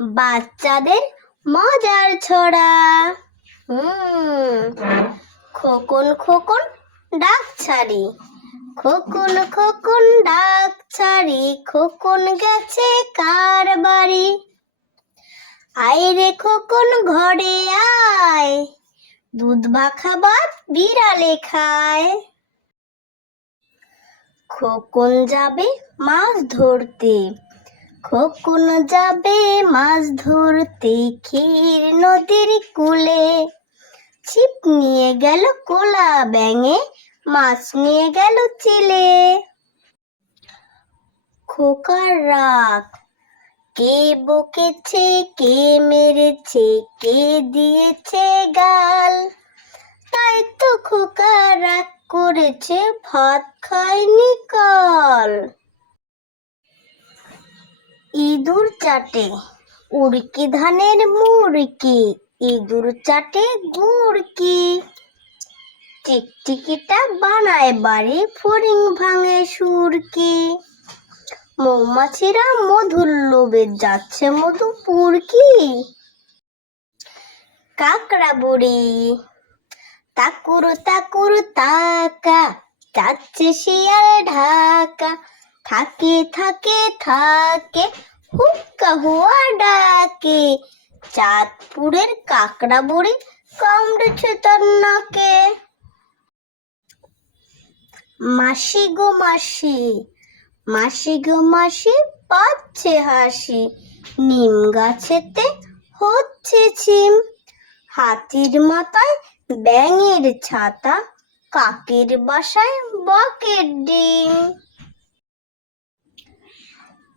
বাচ্চাদের মজার ছড়া। হুম, খোকন খোকন ডাক ছাড়ি। খোকন খোকন ডাক ছাড়ি, খোকন গেছে কার বাড়ি? আয় রে খোকন, ঘরে আয়। দুধ মাখা ভাত বিড়ালে খায়। খোকন যাবে মাছ ধরতে। খোকন যাবে মাছ ধরতে ক্ষীর নদীর কূলে? ছিপ নিয়ে গেল কোলা ব্যাঙে, মাছ নিয়ে গেল চিলে। খোকার রাগ, কে বকেছে, কে মেরেছে, কে দিয়েছে গাল? তাই তো খোকা রাগ করেছে, ভাত খায়নি কাল। ইঁদুর চাটে, উড়কি ধানের মুড়কি, ইঁদুর চাটে গুড়কি। টিকটিকিটা বানায় বাড়ি, ফড়িং ভাঙে সুরকি। মৌমাছিরা মধুর লোভে যাচ্ছে মধু পুরকি। কাকড়া বুড়ি, তাকুর তাকুর তাকা, যাচ্ছে শিয়াল ঢাকা। থাকে থাকে থাকে, হুক্কা হুয়া ডাকে। চাঁদপুরের কাকড়া বুড়ি কামড়েছে তার নাকে। মাসি গো মাসি মাসি গো মাসি, পাচ্ছে হাসি, নিম গাছেতে হচ্ছে ছিম। হাতির মাথায় ব্যাঙের ছাতা, কাকের বাসায় বকের ডিম।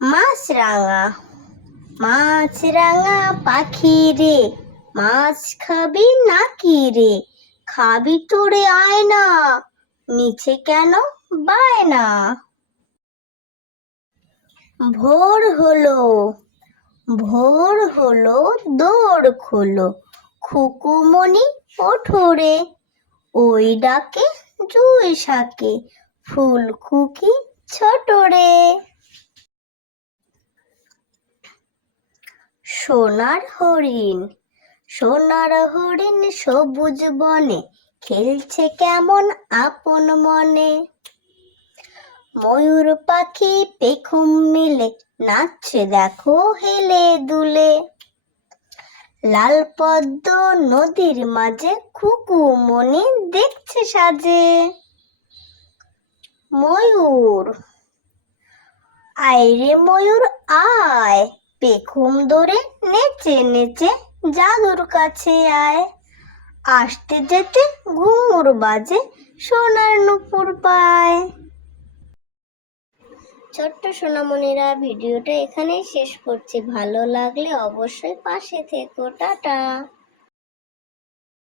মাছরাঙা মাছরাঙা পাখি রে, মাছ খাবি নাকি রে? খাবি তোরে আয় না নিচে কেন বায়না? ভোর হলো ভোর হলো দৌড় খোলো, খুকুমণি ওঠোরে ওই ডাকে জুই শাকে ফুল খুকি ছোট রে। সোনার হরিণ। সোনার হরিণ সবুজ বনে, খেলছে কেমন আপন মনে। ময়ূর পাখি পেখম মিলে, নাচছে দেখো হেলে দুলে। লাল পদ্ম নদীর মাঝে খুকু মনে দেখছে সাজে। ময়ূর, আয় রে ময়ূর, আয়। পেখম ধরে নেচে নেচে জাদুর কাছে আয়। আসতে যেতে ঘুমুর বাজে সোনার নুপুর পায়। ছোট্ট সোনামণিরা ভিডিওটা এখানেই শেষ করছি। ভালো লাগলে অবশ্যই পাশে থেকো, টাটা।